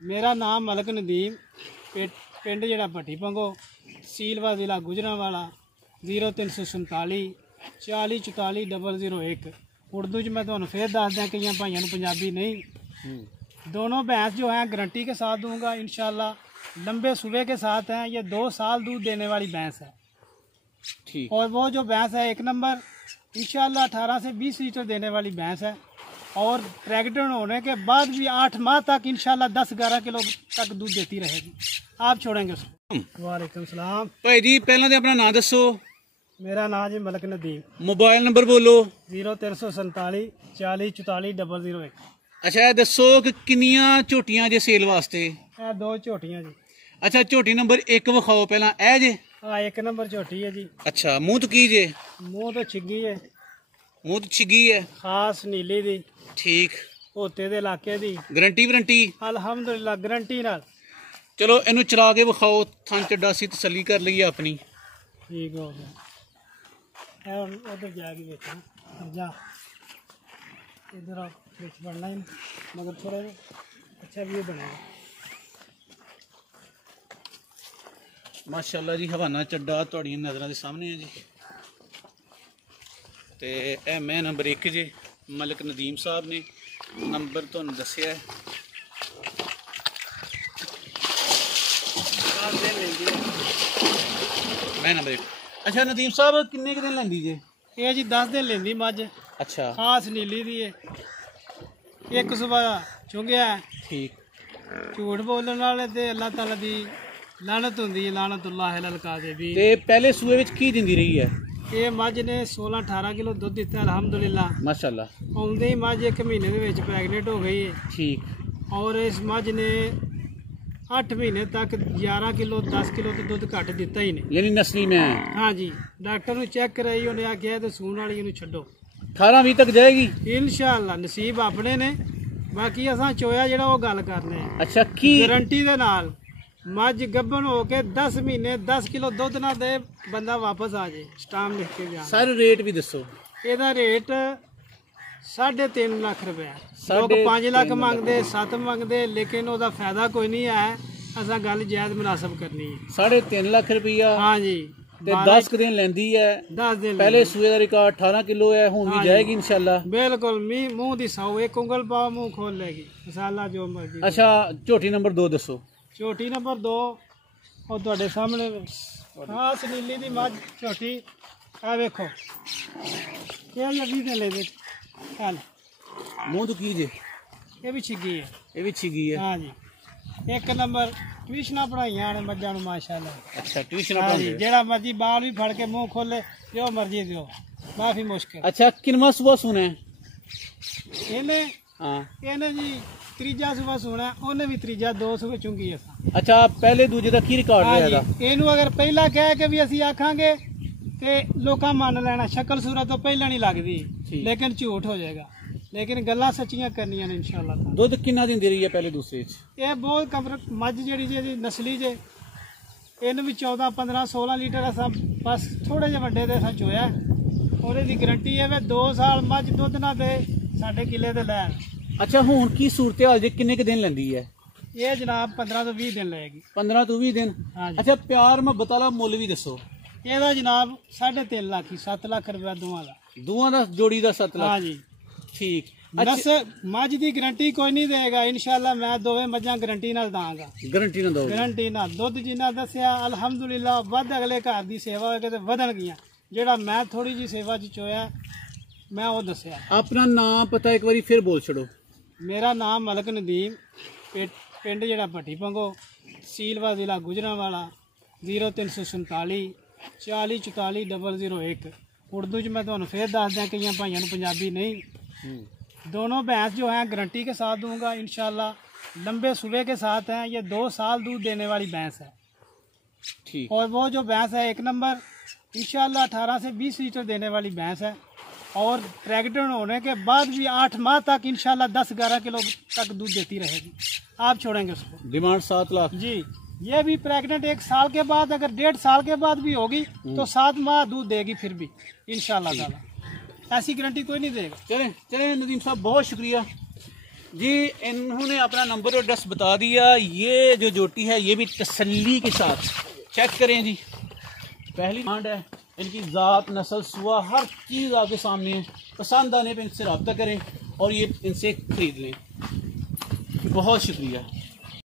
मेरा नाम मलक नदीम, पिंड जिहड़ा भट्टी पंगो, सीलवा जिला गुजरांवाला, 0347 40 44 001। उर्दू च मैं तुहानू फिर दस दें, कई भाइयों पंजाबी नहीं। दोनों भैंस जो हैं गारंटी के साथ दूंगा इंशाल्लाह। लंबे सुबह के साथ हैं, ये 2 साल दूध देने वाली भैंस है। ठीक। और वो जो भैंस है 1 नंबर इंशाल्लाह 18 से 20 लीटर देने वाली भैंस है। और प्रेग्नेंट होने के बाद भी 8 माह तक इंशाल्लाह 10-11 किलो तक दूध देती रहेगी। आप छोड़ेंगे उसको। वालेकुम सलाम भाई जी, पहले तो अपना नाम दसो। मेरा नाम है मलक नदीम। मोबाइल नंबर बोलो। 0347 40 44 001। अच्छा ये दसो कि किन्नियां झोटियां जे सेल वास्ते? 2 झोटियां जी। अच्छा झोटी नंबर 1 विखाओ पहला, ए जे। हाँ 1 नंबर झोटी है जी। अच्छा मुंह तो की जे? मुंह तो छिगी है। मुंह तो छिगी है, खास नीली दी। ठीक। होते दे इलाके दी। Guarantee warranty? अल्हम्दुलिल्लाह गारंटी नाल। चलो इनू चला के विखाओ, थन च डासी तसली कर लईए अपनी। ठीक हो गया। उधर जाएगी बेटा, जा इधर आप बिच बढ़ना ही मगर थोड़ा अच्छा व्यू बनेगा। माशाअल्लाह जी, हवाना चड्डा तुहाड़ियां नज़रां दे सामने है जी। ते ए मैं नंबर 1 जे मलक नदीम साहब ने नंबर तुहानू दस्सिया है। मैं नंबर 1। अच्छा नदीम साहब किन्ने के दिन लैंदी जे? ये जी 10 दिन लेंदी मझ। अच्छा खास नीली दी है। एक सुबह चुंगिया है। ठीक। झूठ बोलने वाले ते अल्लाह ताला दी लानत हुंदी है, लानतुल्लाह अलल काज़िबीन। ते पहले सूए विच की दिंदी रही है? ये मझ ने 16-18 किलो दुध दिता अल्हम्दुलिल्लाह माशाअल्लाह। आउंदे ही मझ 1 महीने दे विच प्रेगनेंट हो गई है। ठीक। और इस मझ ने 8 महीने तक 11 किलो 10 किलो तो दुध घट दिता ही नहीं, यानी नस्ली में है। हाँ जी, डॉक्टर ने चेक कराई, उन्हें आख्या ते सून वाली इहनू छड्डो। 18-20 तक जाएगी इंशाअल्लाह। नसीब अपने ने, बाकी असां चोया जेड़ा वो गल करने। अच्छा की गारंटी दे नाल मझ गब्बन हो के 10 महीने 10 किलो दुध ना दे बंदा वापस आ जाए, स्टाम लिख के जा। सर रेट भी दसो। ਇਹਦਾ रेट 3.5 ਲੱਖ रुपया। लोग 5 ਲੱਖ ਮੰਗਦੇ, 7 ਮੰਗਦੇ, लेकिन ਉਹਦਾ फायदा कोई नहीं है। असा गल जायज मुनासिब करनी है। 3.5 ਲੱਖ रुपया। हाँ जी। ते 10 दिन लेंदी है। 10 दिन पहले सूए का रिकॉर्ड 18 किलो है, हुन भी जाएगी इंशाल्लाह। बिल्कुल मुंह दी 100 एक उंगल पाओ मुंह खोल लेगी, मसाला जो मर्जी। अच्छा झोटी नंबर 2 दसो। झोटी नंबर 2 और ਤੁਹਾਡੇ सामने खास नीली दी मझ झोटी आ वेखो। ये 20 दिन ले दे। हाल मुंह तो की जे? ये भी छिगी है। ये भी छिगी है। हाँ जी। 1 नंबर ट्यूशना पढ़ाइया ने मझां नूं माशाअल्लाह। अच्छा ट्यूशन हाँ पढ़ाते जी, हो? जेड़ा मर्जी बाल भी फड़ के मुंह खोले जो मर्जी दियो, माफी मुश्किल। अच्छा किनवा सुबह सुने? इन्हें हाँ इन्हें जी तीजा सुबह सुना, उन्हें भी तीजा 2 सुबह चुंगी असां। अच्छा पहले दूजे का की रिकॉर्ड हाँ रहा? जी, इनू अगर पहला कह के भी असी आखांगे ते लोकां मान लेना, शक्ल सूरत तो पहला नहीं लगदी, लेकिन झूठ हो जाएगा। लेकिन गल्लां सच्चियां करनियां ने इंशाअल्लाह। दुध किन्ना दिंदी रही है पहले दूसरे च? ये बहुत कबर मझ जेड़ी जी नस्ली जे, इन भी 14-15-16 लीटर असां बस थोड़े जे वड्डे दे असां चोया। और इसकी गारंटी है वे 2 साल मझ दुध ना दे साडे किले दे लैन। अच्छा हुन की सूरत हाल जे किन्ने के दिन लेंदी है? ये जनाब 15 तो 20 दिन लगेगी। 15 तो 20 दिन। हाँ जी। अच्छा प्यार मुहब्बत वाला मुल भी दसो। ਇਹਦਾ जनाब 3.5 ਲੱਖ ही 7 ਲੱਖ रुपया दोवां दा। दोवां दा जोड़ी दा 7 लाख? हाँ जी। ठीक। बस मझ दी गारंटी कोई नहीं देगा इंशाअल्लाह, मैं दोवें मझां गारंटी नाल दांगा। गारंटी ना दो? गारंटी ना। दुध जिन्ना दस्सिया अल्हम्दुलिल्लाह वध अगले घर दी सेवा होए ते वधन गियां, जेड़ा मैं थोड़ी जी सेवा च चोया मैं वो दस्सिया। अपना नाम पता एक बारी फिर बोल छड़ो। मेरा नाम मलक नदीम, पिंड जिहड़ा भट्टी पंगो, सीलवा जिला गुजरांवाला, 0347 40 44 001। उर्दू च मैं तुहानू फिर दस दें, कई भाइयों पंजाबी नहीं। दोनों भैंस जो हैं गारंटी के साथ दूंगा इंशाल्लाह। लंबे सुबह के साथ हैं, ये 2 साल दूध देने वाली भैंस है। ठीक। और वो जो भैंस है 1 नंबर इंशाल्लाह 18 से 20 लीटर देने वाली भैंस है। और प्रेग्नेंट होने के बाद भी 8 माह तक इंशाल्लाह 10-11 किलो तक दूध देती रहेगी। आप छोड़ेंगे उसको। डिमांड 7 लाख जी। ये भी प्रेग्नेंट 1 साल के बाद, अगर 1.5 साल के बाद भी होगी तो 7 माह दूध देगी फिर भी इंशाल्लाह ताला। ऐसी गारंटी कोई नहीं देगा। चले चले नदीम साहब बहुत शुक्रिया। जी इन्होंने अपना नंबर और एड्रेस बता दिया। ये जो जोटी है ये भी तसल्ली के साथ चेक करें जी। पहली डिमांड है, इनकी ज़ात नस्ल सुआ हर चीज़ आपके सामने है। पसंद आने पे इनसे रब्ता करें और ये इनसे ख़रीद लें। बहुत शुक्रिया।